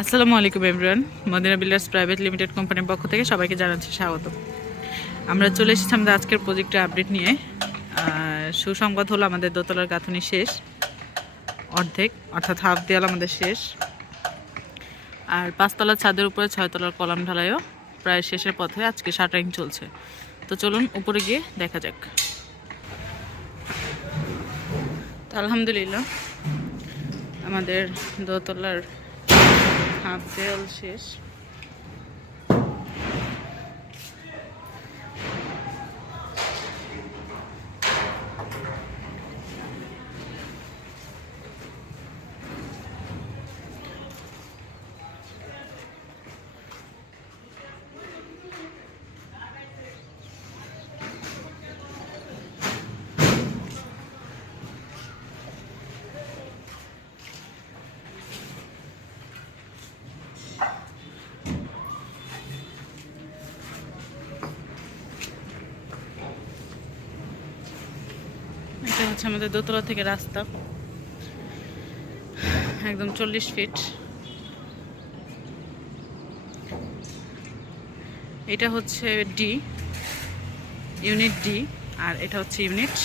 আসসালামু আলাইকুম everyone. Madina builders private limited কোম্পানির পক্ষ থেকে সবাইকে জানাচ্ছি স্বাগত। আমরা চলে এসেছি আমাদের আজকের প্রজেক্টের আপডেট নিয়ে। সুসংবাদ হলো আমাদের দোতলার গাঁথুনি শেষ, অর্থাৎ হাফ দেয়াল আমাদের শেষ। আর পাঁচতলার ছাদের উপরে 6 তলার কলাম ঢালাইও প্রায় শেষের পথে। আজকে শাটারিং চলছে, তো চলুন উপরে গিয়ে দেখা যাক। আলহামদুলিল্লাহ আমাদের দোতলার হাফ দেয়াল শেষ। এটা হচ্ছে আমাদের দোতলা থেকে রাস্তা, একদম 40 ফিট। এটা হচ্ছে ইউনিট ডি, আর এটা হচ্ছে ইউনিট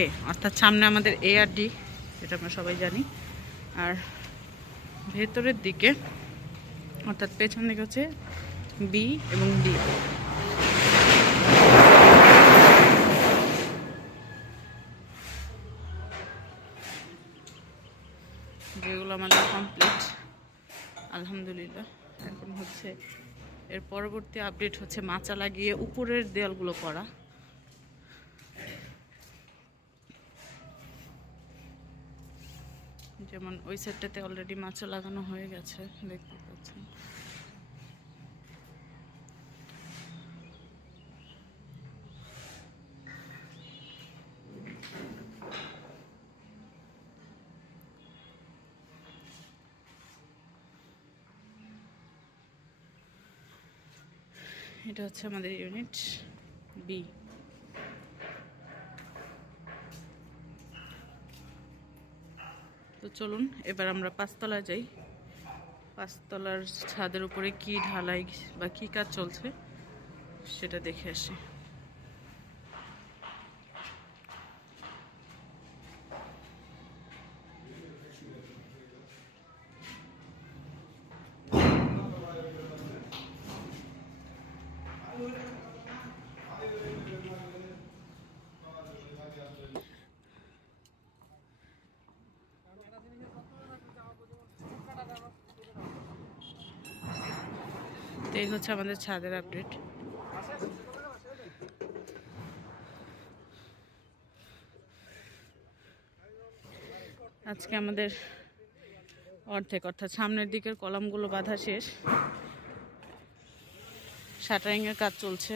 এ, অর্থাৎ সামনে আমাদের এ আর ডি, যেটা আমরা সবাই জানি। আর ভেতরের দিকে অর্থাৎ পেছন দিকে হচ্ছে বি এবং ডি। যেগুলো আমাদের কমপ্লিট আলহামদুলিল্লাহ। এখন হচ্ছে এর পরবর্তী আপডেট হচ্ছে মাচা লাগিয়ে উপরের দেয়ালগুলো করা। যেমন ওই সেটটাতে অলরেডি মাচা লাগানো হয়ে গেছে, দেখতে পাচ্ছেন। এটা হচ্ছে আমাদের ইউনিট বি। তো চলুন এবার আমরা পাঁচতলায় যাই। পাঁচতলার ছাদের উপরে কি ঢালাই বা কি কাজ চলছে সেটা দেখে আসি। এই হচ্ছে আমাদের ছাদের আপডেট। আজকে আমাদের অর্থাৎ সামনের দিকের কলামগুলো বাঁধা শেষ, শাটারিং এর কাজ চলছে।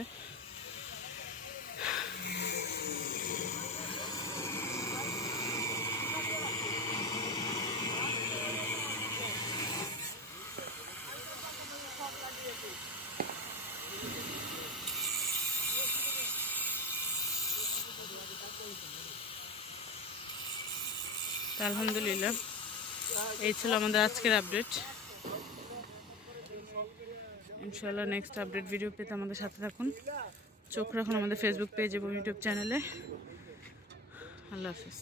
আলহামদুলিল্লাহ এই ছিল আমাদের আজকের আপডেট। ইনশাআল্লাহ নেক্সট আপডেট ভিডিও পেতে আমাদের সাথে থাকুন। চোখ রাখুন আমাদের ফেসবুক পেজ এবং ইউটিউব চ্যানেলে। আল্লাহ হাফিজ।